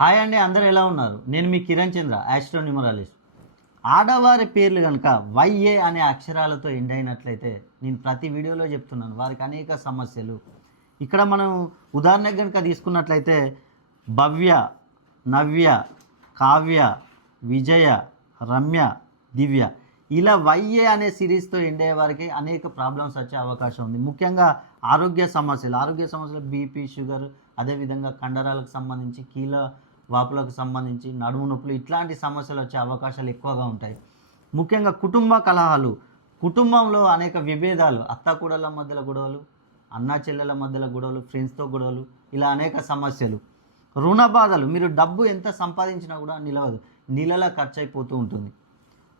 Hi అండి, అందరూ ఎలా ఉన్నారు? నేను మీ కిరణ్ చంద్ర, ఆస్ట్రోన్యూమరాలజిస్ట్. ఆడవారి పేర్లు కనుక వైఏ అనే అక్షరాలతో ఎండ్ అయినట్లయితే నేను ప్రతి వీడియోలో చెప్తున్నాను, వారికి అనేక సమస్యలు. ఇక్కడ మనం ఉదాహరణకు కనుక తీసుకున్నట్లయితే భవ్య, నవ్య, కావ్య, విజయ, రమ్య, దివ్య, ఇలా వైఏ అనే సిరీస్తో ఎండ్ అయ్యే వారికి అనేక ప్రాబ్లమ్స్ వచ్చే అవకాశం ఉంది. ముఖ్యంగా ఆరోగ్య సమస్యలు బీపీ, షుగర్, అదేవిధంగా కండరాలకు సంబంధించి, కీళ్ళ వాపులకు సంబంధించి, నడుము నొప్పులు, ఇట్లాంటి సమస్యలు వచ్చే అవకాశాలు ఎక్కువగా ఉంటాయి. ముఖ్యంగా కుటుంబ కలహాలు, కుటుంబంలో అనేక విభేదాలు, అత్తాకూడళ్ళ మధ్యలో గొడవలు, అన్నా చెల్లెల మధ్యలో గొడవలు, ఫ్రెండ్స్తో గొడవలు, ఇలా అనేక సమస్యలు. రుణ బాధలు, మీరు డబ్బు ఎంత సంపాదించినా కూడా నిలవదు, నీళ్ళలా ఖర్చు అయిపోతూ ఉంటుంది.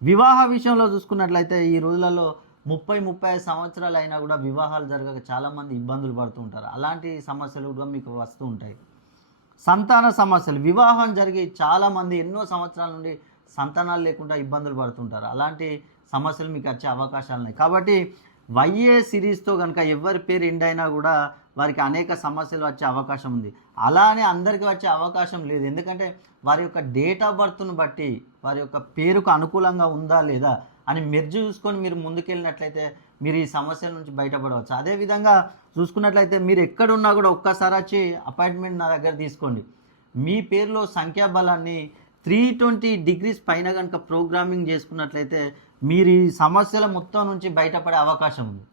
వివాహ విషయంలో చూసుకున్నట్లయితే ఈ రోజులలో 30-35 సంవత్సరాలు అయినా కూడా వివాహాలు జరగక చాలామంది ఇబ్బందులు పడుతూ ఉంటారు. అలాంటి సమస్యలు కూడా మీకు వస్తూ ఉంటాయి. సంతాన సమస్యలు, వివాహం జరిగి చాలామంది ఎన్నో సంవత్సరాల నుండి సంతానాలు లేకుండా ఇబ్బందులు పడుతుంటారు. అలాంటి సమస్యలు మీకు వచ్చే అవకాశాలు ఉన్నాయి. కాబట్టి వైఏ సిరీస్తో కనుక ఎవరి పేరు ఎండ్ అయినా కూడా వారికి అనేక సమస్యలు వచ్చే అవకాశం ఉంది. అలానే అందరికీ వచ్చే అవకాశం లేదు. ఎందుకంటే వారి యొక్క డేట్ ఆఫ్ బర్త్ను బట్టి వారి యొక్క పేరుకు అనుకూలంగా ఉందా లేదా అని మెర్జ్ చూసుకొని మీరు ముందుకెళ్ళినట్లయితే మీరు ఈ సమస్యల నుంచి బయటపడవచ్చు. అదేవిధంగా చూసుకున్నట్లయితే మీరు ఎక్కడున్నా కూడా ఒక్కసారి వచ్చి అపాయింట్మెంట్ నా దగ్గర తీసుకోండి. మీ పేరులో సంఖ్యాబలాన్ని 320 degrees పైన కనుక ప్రోగ్రామింగ్ చేసుకున్నట్లయితే మీరు ఈ సమస్యల మొత్తం నుంచి బయటపడే అవకాశం ఉంది.